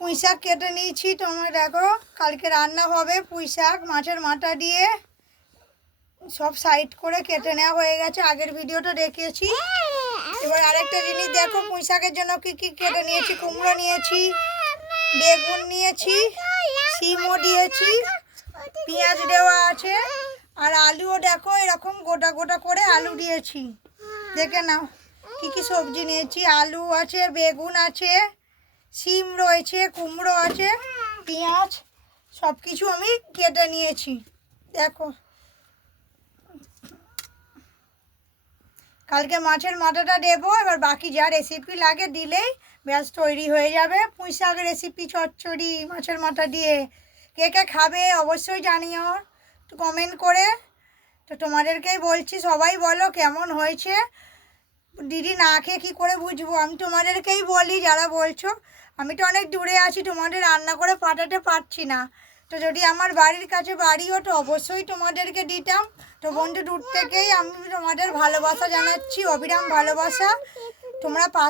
পুঁই শাক কেটে নিয়েছি। তোমরা দেখো কালকে রান্না হবে পুঁই শাক মাছের মাথা দিয়ে। সব সাইড করে কেটে নেওয়া হয়ে গেছে, আগের ভিডিওটা দেখিয়েছি। এবার আরেকটা জিনিস দেখো পুঁই শাকের জন্য কী কী কেটে নিয়েছি। কুমড়ো নিয়েছি, বেগুন নিয়েছি, সিমও দিয়েছি, পেঁয়াজ দেওয়া আছে, আর আলুও দেখো এরকম গোটা গোটা করে আলু দিয়েছি। দেখে নাও কী কী সবজি নিয়েছি। আলু আছে, বেগুন আছে, সিম রয়েছে, কুমড়ো আছে, পেঁয়াজ, সব কিছু আমি কেটে নিয়েছি। দেখো কালকে মাছের মাথাটা দেবো, এবার বাকি যা রেসিপি লাগে দিলেই ব্যাস তৈরি হয়ে যাবে পুঁই শাক রেসিপি চচ্চড়ি মাছের মাথা দিয়ে। কে কে খাবে অবশ্যই জানিও একটু কমেন্ট করে। তো তোমাদেরকেই বলছি, সবাই বলো কেমন হয়েছে। দিদি না খেয়ে কী করে বুঝবো, আমি তোমাদেরকেই বলি যারা বলছো। আমি তো অনেক দূরে আছি, তোমাদের রান্না করে পাঠাতে পারছি না। তো যদি আমার বাড়ির কাছে বাড়ি হতো অবশ্যই তোমাদেরকে দিতাম। তো বন্ধু দূর থেকেই আমি তোমাদের ভালোবাসা জানাচ্ছি, অবিরাম ভালোবাসা। তোমরা পাশে